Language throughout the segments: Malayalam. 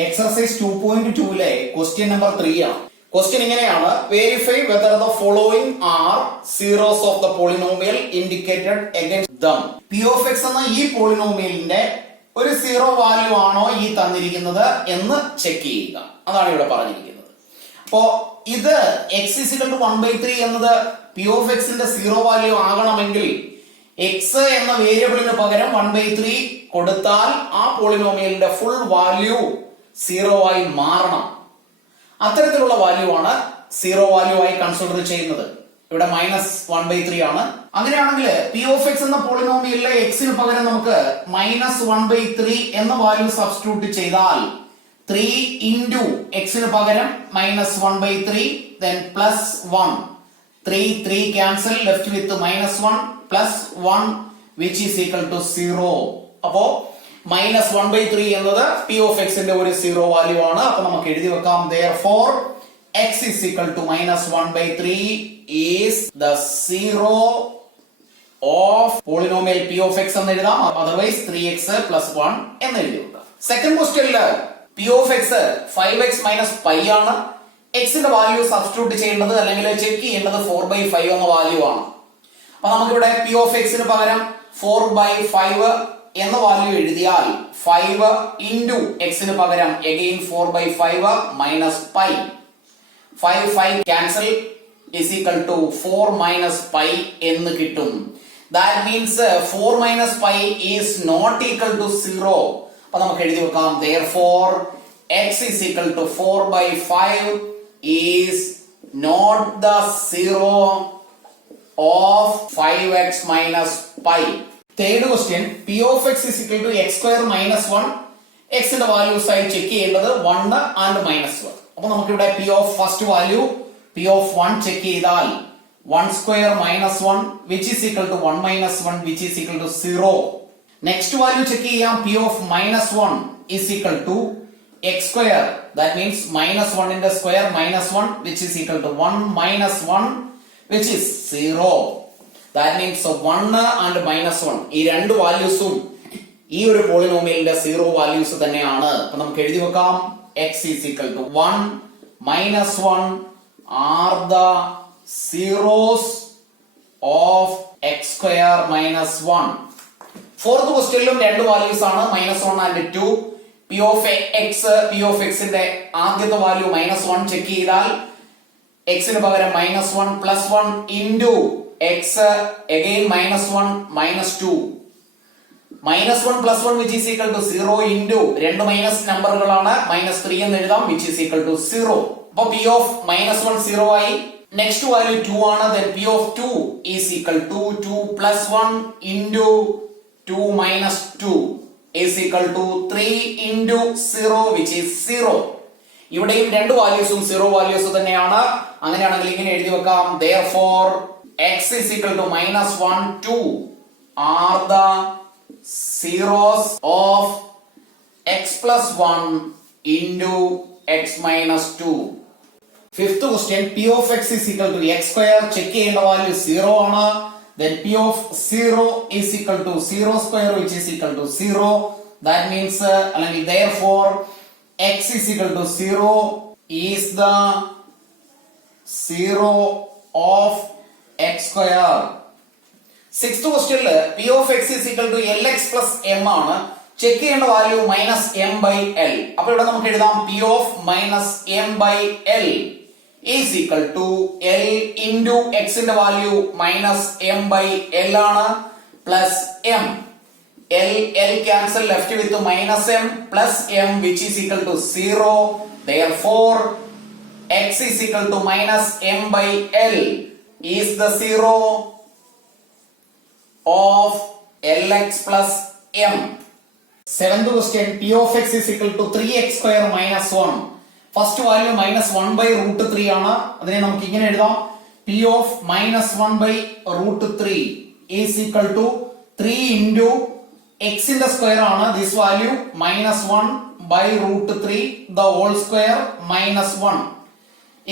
എക്സർസൈസ് 2.2 ക്വസ്റ്റ്യൻ നമ്പർ 3 ആണ്. ക്വസ്റ്റ്യൻ ഇങ്ങനെയാണ്: verify whether the following are zeros of the polynomial indicated against dum. P of X എന്ന ഈ പോളിനോമിയലിന്റെ ഒരു സീറോ വാല്യൂ ആണോ ഈ തന്നിരിക്കുന്നത് എന്ന് ചെക്ക് ചെയ്യുക. അതാണ് ഇവിടെ പറഞ്ഞിരിക്കുന്നത്. അപ്പോ ഇത് x = 1/3 എന്നത് പി ഓഫ് എക്സിന്റെ സീറോ വാല്യൂ ആകണമെങ്കിൽ എക്സ് എന്ന വേരിയബിളിന് പകരം 1/3 കൊടുത്താൽ ആ പോളിനോമിയലിന്റെ ഫുൾ വാല്യൂ സീറോ ആയി മാറണം. അത്തരത്തിലുള്ള വാല്യൂ ആണ് സീറോ വാല്യൂ ആയി കൺസിഡർ ചെയ്യുന്നത്. ഇവിടെ -1/3 ആണ്. അങ്ങനെയാണെങ്കിൽ പി ഓഫ് എക്സ് എന്ന പോളിനോമിയലിലെ എക്സിന് പകരം നമുക്ക് -1/3 എന്ന വാല്യൂ സബ്സ്റ്റിറ്റ്യൂട്ട് ചെയ്താൽ 3 into എക്സിന് പകരം -1/3 then +1. 3 cancel, left with -1 +1 which is equal to 0. അപ്പോ -1/3 എന്നത് പി ഓഫ് എക്സിന്റെ ഒരു സീറോ വാല്യൂ ആണ്. അപ്പൊ നമുക്ക് എഴുതി വെക്കാം therefore x is equal to -1/3 is the zero of polynomial p of x എന്ന് എഴുതാം. otherwise 3x + 1 എന്ന് എഴുതി വെക്കാം. സെക്കൻഡ് ക്വസ്റ്റ്യനില് p of x 5x - pi ആണ്. x ന്റെ വാല്യൂ സബ്സ്റ്റിറ്റ്യൂട്ട് ചെയ്യേണ്ടത് അല്ലെങ്കിൽ ചെക്ക് ചെയ്യേണ്ടത് 4/5 എന്ന വാല്യൂ ആണ്. അപ്പൊ നമുക്കിവിടെ p of x ന് പകരം 4/5 എന്ന വാല്യൂ എഴുതിയാൽ 5 into x ന് പകരം again 4/5 minus pi. 5 cancel is equal to 4 minus pi എന്ന് കിട്ടും. That means 4 minus pi is not equal to 0. അപ്പൊ നമുക്ക് എഴുതി വെക്കാം therefore x is equal to 4/5 is not the zero of 5x minus pi. Third question, p of x is equal to x² - 1. x ന്റെ വാല്യൂസ് ആയി ചെക്ക് ചെയ്യേണ്ടത് 1 and -1. അപ്പൊ നമുക്ക് ഇവിടെ p of first value p of 1 check ചെയ്താൽ 1² - 1 which is equal to 1 - 1 which is equal to 0. Next value check ചെയ്യാം. p of -1 is equal to x². that means -1 ന്റെ square -1 which is equal to 1 - 1 which is 0. that means 1 and -1 ഈ രണ്ട് വാല്യൂസും ഈ ഒരു പോളിനോമിയലിന്റെ സീറോ വാല്യൂസ് തന്നെയാണ്. അപ്പൊ നമുക്ക് എഴുതി വെക്കാം x is equal to 1 - 1 are the zeros of x² - 1. Fourth ക്വസ്റ്റ്യനിലും രണ്ട് വാല്യൂസ് ആണ് -1 and 2. p of x ന്റെ ആദ്യത്തെ വാല്യൂ -1 ചെക്ക് ചെയ്താൽ x ന് പകരം -1 +1 into x again -1 -2. -1 +1 which is equal to 0 into രണ്ട് മൈനസ് നമ്പറുകളാണ് -3 എന്ന് എഴുതാം which is equal to 0. അപ്പൊ p of -1 0 ആയി. നെക്സ്റ്റ് വാല്യൂ 2 ആണ്. then p of 2 is equal to 2 + 1 into 2 - 2 is equal to 3 into 0 which is 0. ഇവിടെയും രണ്ട് വാല്യൂസും സീറോ വാല്യൂസ് തന്നെയാണ്. അങ്ങനെയാണെങ്കിൽ ഇങ്ങനെ എഴുതി വെക്കാം therefore x is equal to -1 2 are the zeros of x + 1 into x - 2. Fifth question, p of x is equal to x². Check ചെയ്യേണ്ട വാല്യൂ 0 ആണ്. then p of 0 is equal to 0² which is equal to 0. that means അല്ലെങ്കിൽ therefore x is equal to 0 is the zero of x². Sixth ക്വസ്റ്റ്യനില് p of x is equal to lx + m ആണ്. ചെക്ക് ചെയ്യേണ്ട വാല്യൂ -m/l. അപ്പൊ ഇവിടെ നമുക്ക് എഴുതാം p of -m/l is equal to l into x ന്റെ വാല്യൂ -m/l ആണ് plus m. l cancel, left with -m plus m which is equal to 0. therefore x is equal to -m/l is the zero of lx plus m. Seventh question, p of x is equal to 3x² - 1. First value -1/√3 ആണ്. അതിനെ നമുക്ക് ഇങ്ങനെ എഴുതാം p of -1/√3 is equal to 3 into x ന്റെ സ്ക്വയർ ആണ്. This value -1/√3 the whole square -1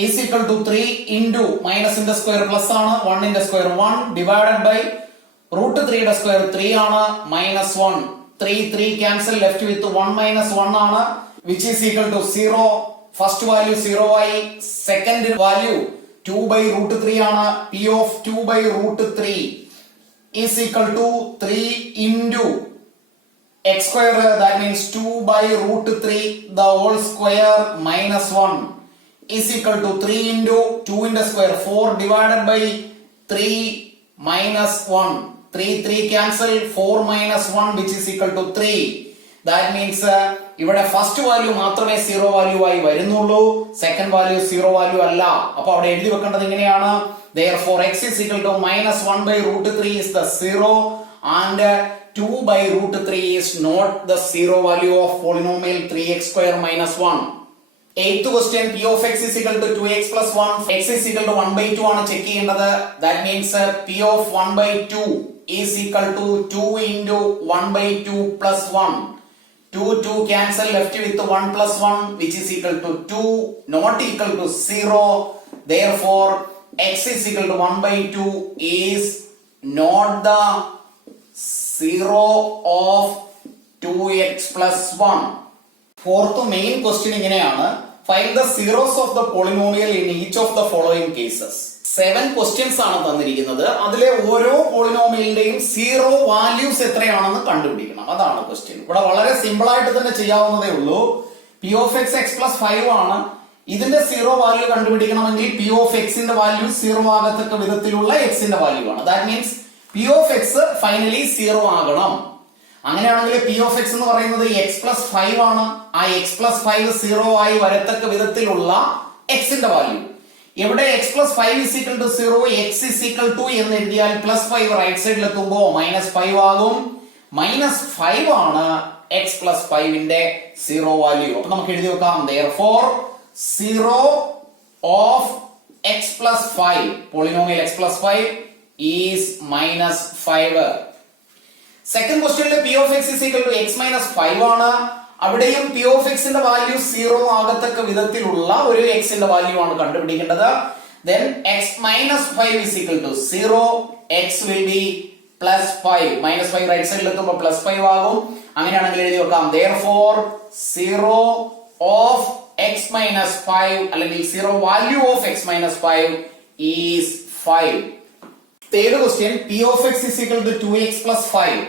is equal to 3 into മൈനസിന്റെ സ്ക്വയർ പ്ലസ് ആണ്, 1 ന്റെ സ്ക്വയർ 1 ഡിവൈഡഡ് ബൈ √3 യുടെ സ്ക്വയർ 3 ആണ് -1. 3 ക്യാൻസൽ, ലെഫ്റ്റ് വിത്ത് 1 - 1 ആണ്. which is equal to 0. First value 0 ആയി, second value 2 by root 3 ആണ്. P of 2 by root 3 is equal to 3 into x square, that means 2 by root 3 the whole square minus 1 is equal to 3 into 2 into square, 4 divided by 3 minus 1. 3 cancel, 4 minus 1 which is equal to 3. That means ഇവിടെ ഫസ്റ്റ് വാല്യൂ മാത്രമേ സീറോ വാല്യൂ ആയി വരുന്നുള്ളൂ, സെക്കൻഡ് വാല്യൂ സീറോ വാല്യൂ അല്ല. അപ്പൊ അവിടെ എഴുതി വെക്കേണ്ടത് ഇങ്ങനെയാണ്, therefore x is equal to minus 1 by root 3 is the 0 and 2 by root 3 is not the zero value of polynomial 3x square minus 1. Eighth question, p of x is equal to 2x plus 1, x is equal to 1 by 2 ആണ് ചെക്ക് ചെയ്യേണ്ടത്. That means p of 1 by 2 is equal to 2 into 1 by 2 plus 1. 2 cancel, left with 1 plus 1 which is equal to 2, not equal to 0. Therefore x is equal to 1 by 2 is not the 0 of 2x plus 1. Fourth main question ഇങ്ങനെയാണ്, find the zeros of the polynomial in each of the following cases. 7 questions ആണ് തന്നിരിക്കുന്നത്. അതിലെ ഓരോ പോളിനോമിയലിന്റെയും സീറോ വാല്യൂസ് എത്രയാണെന്ന് കണ്ടുപിടിക്കണം. അതാണ് ക്വസ്റ്റ്യൻ. ഇവിടെ വളരെ സിമ്പിൾ ആയിട്ട് തന്നെ ചെയ്യാവുന്നതേ ഉള്ളൂ. p of x x plus 5 ആണ്. ഇതിന്റെ സീറോ വാല്യൂ കണ്ടുപിടിക്കണമെങ്കിൽ p of x ന്റെ വാല്യൂ സീറോ ആകത്തക്ക വിധത്തിലുള്ള x ന്റെ വാല്യൂ ആണ്. That means p of x finally zero ആകണം. അങ്ങനെയാണെങ്കിൽ p of x എന്ന് പറയുന്നത് x plus 5 ആണ്. ആ x plus 5 സീറോ ആയി വരത്തക്ക വിധത്തിലുള്ള x ന്റെ വാല്യൂ. ഇവിടെ x plus 5 is equal to 0, x is equal to എന്ന് എഴുതിയാൽ plus 5 റൈറ്റ് സൈഡിൽ എത്തുമ്പോൾ minus 5 ആകും. minus 5 ആണ് x plus 5 ന്റെ സീറോ വാല്യൂ. അപ്പൊ നമുക്ക് എഴുതി വെക്കാം, therefore 0 of x plus 5, polynomial x plus 5 is minus 5. Second ക്വസ്റ്റ്യനിൽ p of x is equal to x minus 5 ആണ്. അവിടെയും p of x ന്റെ വാല്യൂ സീറോ ആകത്തക്ക വിധത്തിലുള്ള ഒരു x ന്റെ വാല്യൂ ആണ് കണ്ടുപിടിക്കേണ്ടത്. then x minus 5 is equal to 0, x will be plus 5, minus 5 right സൈഡിൽ എത്തുമ്പോൾ plus 5 ആകും. അങ്ങനെയാണെങ്കിൽ എഴുതി വെക്കാം, therefore 0 of x minus 5 അല്ലെങ്കിൽ zero value of x minus 5 is 5. Third question, p of x is equal to 2x plus 5.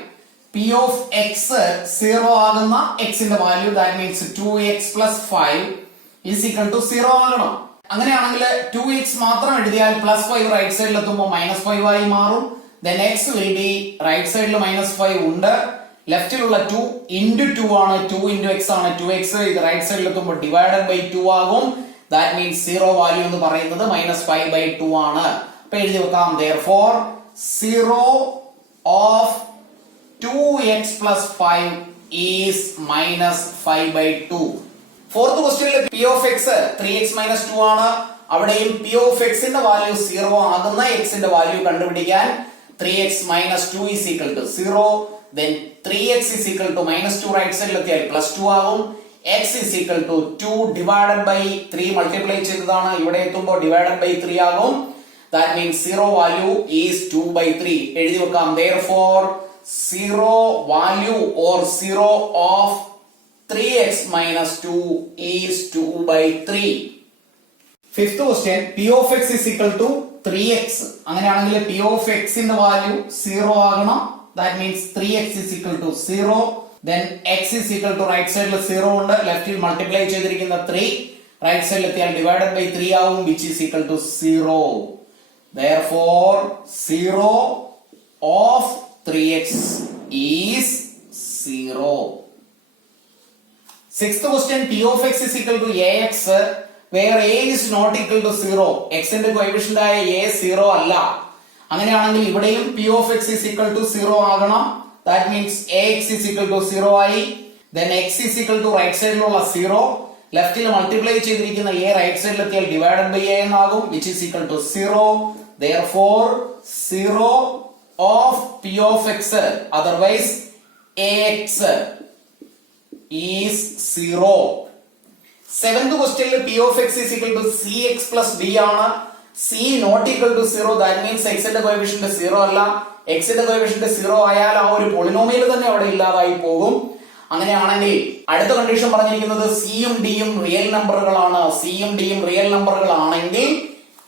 p of x zero ആകുന്ന x ന്റെ value, that means 2x plus 5 is equal to 0 ആകണം. അങ്ങനെയാണെങ്കിൽ 2x മാത്രം എഴുതിയാൽ plus 5 റൈറ്റ് സൈഡിൽ എത്തുമ്പോൾ minus 5 ആയി മാറും. then x will be right സൈഡിൽ minus 5 ഉണ്ട്, ലെഫ്റ്റിലുള്ള 2 into 2 ആണ്, 2 into x ആണ് 2x. ഇത് റൈറ്റ് സൈഡിൽ എത്തുമ്പോൾ divided by 2 ആകും. that means സീറോ വാല്യൂ എന്ന് പറയുന്നത് minus 5 by 2 ആണ്. അപ്പൊ എഴുതി വെക്കാം, therefore 0 of 2x plus 5 is minus 5 by 2. Fourth ക്വസ്റ്റ്യനിൽ p of x 3x minus 2 ആണ്. അവിടെയും p of x ന്റെ വാല്യൂ സീറോ ആകുന്ന x ന്റെ വാല്യൂ കണ്ടുപിടിക്കാൻ 3x minus 2 is equal to 0. then 3x is equal to minus 2 right സൈഡിൽ എത്തിയാൽ plus 2 ആകും. x is equal to 2 divided by 3 multiply ചെയ്തതാണ്, ഇവിടെ എത്തുമ്പോൾ divided by 3 ആകും. that means zero value is 2 by 3. എഴുതി വെക്കാം, therefore 0 value or 0 of 3x minus 2 is 2 by 3. Fifth question, p of x is equal to 3x. അങ്ങനെയാണെങ്കിൽ p of x ന്റെ വാല്യൂ 0 ആകണം. that means 3x is equal to 0. then x is equal to right സൈഡിൽ 0 ഉണ്ട്, ലെഫ്റ്റിൽ മൾട്ടിപ്ലൈ ചെയ്തിരിക്കുന്ന 3 റൈറ്റ് സൈഡിൽ എത്തിയാൽ ഡിവൈഡഡ് ബൈ 3 ആവും, which is equal to 0. therefore 0 of 3x is 0. Sixth question, p of x is equal to ax where a is not equal to 0. x ന്റെ കോഎഫിഷ്യന്റ് ആയ a 0 അല്ല. അങ്ങനെയാണെങ്കിൽ ഇവിടെയും p of x is equal to 0 ആകണം. that means ax is equal to 0 ആയി. then x is equal to right സൈഡിലുള്ള 0, ലെഫ്റ്റിൽ മൾട്ടിപ്ലൈ ചെയ്തിരിക്കുന്ന a റൈറ്റ് സൈഡിൽ എത്തിയാൽ ഡിവൈഡഡ് ബൈ a എന്നാകും, which is equal to 0. therefore 0 of p of x, otherwise ax is 0. Seventh question, p of x is equal to cx plus d ആണ്. c not equal to 0, that means x ന്റെ കോഎഫിഷ്യന്റ് 0 അല്ല. x ന്റെ കോഎഫിഷ്യന്റ് 0 ആയാൽ ആ ഒരു പോളിനോമിയൽ തന്നെ അവിടെ ഇല്ലാതായി പോകും. അങ്ങനെയാണെങ്കിൽ അടുത്ത കണ്ടീഷൻ പറഞ്ഞിരിക്കുന്നത് സിയും ഡിയും റിയൽ നമ്പറുകളാണ്. സിയും ഡിയും റിയൽ നമ്പറുകളാണെങ്കിൽ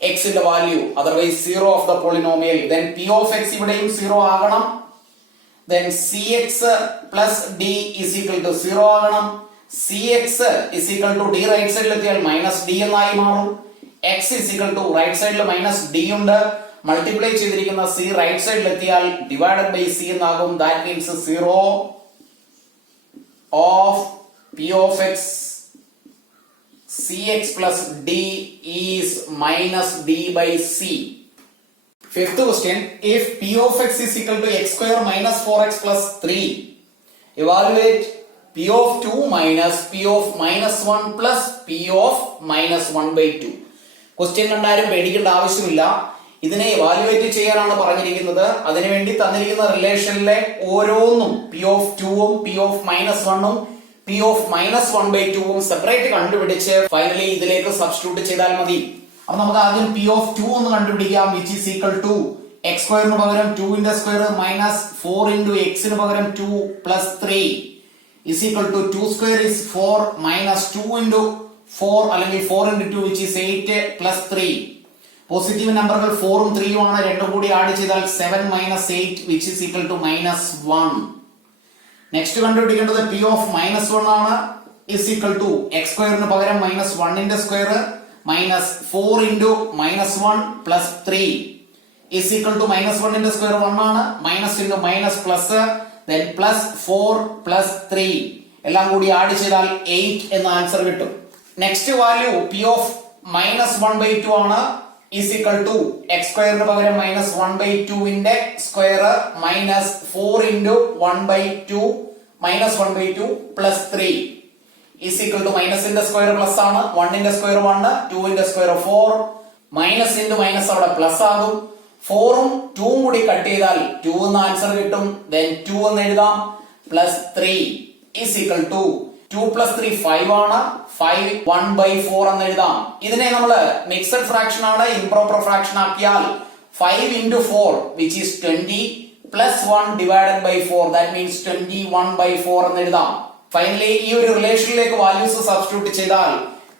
എക്സിന്റെ value, otherwise zero of the polynomial. Then p of x ഇവിടെയും സീറോ ആകണം. Then c x plus d is equal to zero ആകണം. C x is equal to d right സൈഡിൽ എത്തിയാൽ മൈനസ് ഡി എന്നായി മാറും. X is equal to right സൈഡിൽ മൈനസ് ഡി ഉണ്ട്, മൾട്ടിപ്ലൈ ചെയ്തിരിക്കുന്ന സി റൈറ്റ് സൈഡിൽ എത്തിയാൽ ഡിവൈഡഡ് ബൈ സി എന്നാകും. That means zero of p of x cx plus d is minus d by c. Fifth question, if p of x is equal to x square minus 4x plus 3, evaluate p of 2 minus p of minus 1 plus p of minus 1 by 2. Question കണ്ടാലും പേടിക്കേണ്ട ആവശ്യമില്ല. ഇതിനെ ഇവാലുവേറ്റ് ചെയ്യാനാണ് പറഞ്ഞിരിക്കുന്നത്. അതിനുവേണ്ടി തന്നിരിക്കുന്ന റിലേഷനിലെ ഓരോന്നും p of 2ഉം p of minus 1ഉം p of minus 1 by 2ഉം സെപ്പറേറ്റ് കണ്ടുപിടിച്ച് ഫൈനലി ഇതിലേക്ക് സബ്സ്റ്റിറ്റ്യൂട്ട് ചെയ്താൽ മതി. അപ്പൊ നമുക്ക് ആദ്യം p of 2 ഒന്ന് കണ്ടുപിടിക്കാം. which is equal to x സ്ക്വയറിന് പകരം 2 ന്റെ സ്ക്വയർ മൈനസ് 4 into x ന് പകരം 2 plus 3 is equal to 2 square is 4 minus 2 into 4 അല്ലെങ്കിൽ 4 into 2 which is 8 plus 3. Positive നമ്പറുകൾ 4ഉം 3ഉം ആണ്. രണ്ടും കൂടി ആഡ് ചെയ്താൽ 7 minus 8 which is equal to minus 1. Next കണ്ടുപിടിക്കേണ്ടത് p of minus 1 ആണ്. is equal to x സ്ക്വയറിന് പകരം മൈനസ് 1 ന്റെ square minus 4 into minus 1 plus 3 is equal to minus 1 ന്റെ സ്ക്വയർ 1 ആണ്. Minus into minus plus then plus 4 plus 3 എല്ലാം കൂടി ആഡ് ചെയ്താൽ 8 എന്ന ആൻസർ കിട്ടും. Next value p of minus 1 by 2 ആണ്. is equal to x സ്ക്വയറിന് പകരം മൈനസ് 1 by 2 ന്റെ square minus 4 into 1 by 2 minus 1 by 2 plus 3 is equal to മൈനസിന്റെ സ്ക്വയർ പ്ലസ് ആണ്. 1 ന്റെ സ്ക്വയർ 1, 2 ന്റെ സ്ക്വയർ 4, മൈനസ് into മൈനസ് അവിടെ പ്ലസ് ആകും. 4ഉം 2ഉം കൂടി കട്ട് ചെയ്താൽ 2 എന്ന ആൻസർ കിട്ടും. then 2 എന്ന് എഴുതാം plus 3 is equal to 2 plus 3 5 ആണ്. 5 1 by 4 എന്ന് എഴുതാം. ഇതിനെ നമ്മൾ മിക്സഡ് ഫ്രാക്ഷൻ ആണ്, ഇംപ്രോപ്പർ ഫ്രാക്ഷൻ ആക്കിയാൽ 5 into 4 which is 20 plus 1 divided by 4 that means 21 by 4 എന്ന് എഴുതാം. ഫൈനലി ഈ ഒരു റിലേഷനിലേക്ക് വാല്യൂസ് സബ്സ്റ്റിറ്റ്യൂട്ട് ചെയ്താൽ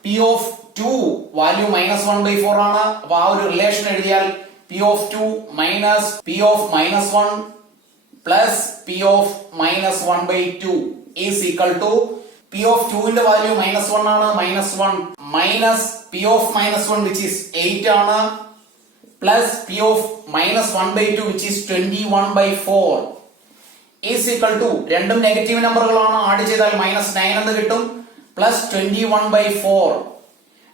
p of 2 value minus 1 by 4 ആണ്. അപ്പൊ ആ ഒരു റിലേഷൻ എഴുതിയാൽ p of 2 minus p of minus 1 plus p of minus 1 by 2 is equal to p of 2 ന്റെ വാല്യൂ മൈനസ് 1 ആണ്. Minus 1 minus p of minus 1 which is 8 ആണ് plus p of minus 1 by 2 which is 21 by 4 is equal to രണ്ടും നെഗറ്റീവ് നമ്പറുകളാണ്. ആഡ് ചെയ്താൽ മൈനസ് 9 എന്ന് കിട്ടും പ്ലസ് 21 by 4.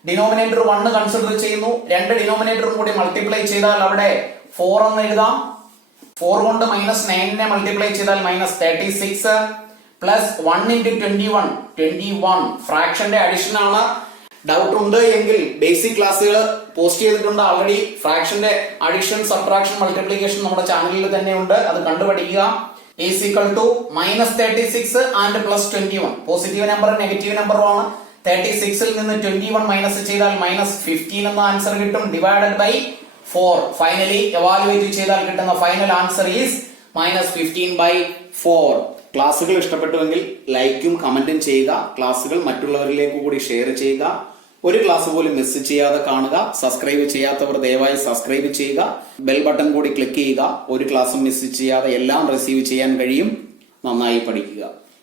ഡിനോമിനേറ്റർ 1 കൺസിഡർ ചെയ്യുന്നു. രണ്ട് ഡിനോമിനേറ്ററും കൂടി മൾട്ടിപ്ലൈ ചെയ്താൽ അവിടെ 4 എന്ന് എഴുതാം. 4 കൊണ്ട് മൈനസ് 9നെ മൾട്ടിപ്ലൈ ചെയ്താൽ മൈനസ് 36 പ്ലസ് 1 into 21 ഫ്രാക്ഷന്റെ അഡിഷൻ ആണ്. ഡൗട്ട് ഉണ്ട് എങ്കിൽ ബേസിക് ക്ലാസ്സുകൾ പോസ്റ്റ് ചെയ്തിട്ടുണ്ട് ഓൾറെഡി. ഫ്രാക്ഷന്റെ അഡിഷൻ, സബ്ട്രാക്ഷൻ, മൾട്ടിപ്ലിക്കേഷൻ നമ്മുടെ ചാനലിൽ തന്നെ ഉണ്ട്, അത് കണ്ടുപഠിക്കുക. is equal to minus 36 and plus 21. Positive number negative നമ്പറും ആണ്. 36ൽ നിന്ന് 21 മൈനസ് ചെയ്താൽ മൈനസ് 15 എന്ന ആൻസർ കിട്ടും ഡിവൈഡഡ് ബൈ 4. ഫൈനലി എവാലുവേറ്റ് ചെയ്താൽ കിട്ടുന്ന final answer is minus 15 by 4. ക്ലാസ്സുകൾ ഇഷ്ടപ്പെട്ടുവെങ്കിൽ ലൈക്കും കമന്റും ചെയ്യുക. ക്ലാസ്സുകൾ മറ്റുള്ളവരിലേക്ക് കൂടി ഷെയർ ചെയ്യുക. ഒരു ക്ലാസ് പോലും മിസ് ചെയ്യാതെ കാണുക. സബ്സ്ക്രൈബ് ചെയ്യാത്തവർ ദയവായി സബ്സ്ക്രൈബ് ചെയ്യുക. ബെൽ ബട്ടൺ കൂടി ക്ലിക്ക് ചെയ്യുക. ഒരു ക്ലാസ്സും മിസ് ചെയ്യാതെ എല്ലാം റിസീവ് ചെയ്യാൻ കഴിയും. നന്നായി പഠിക്കുക.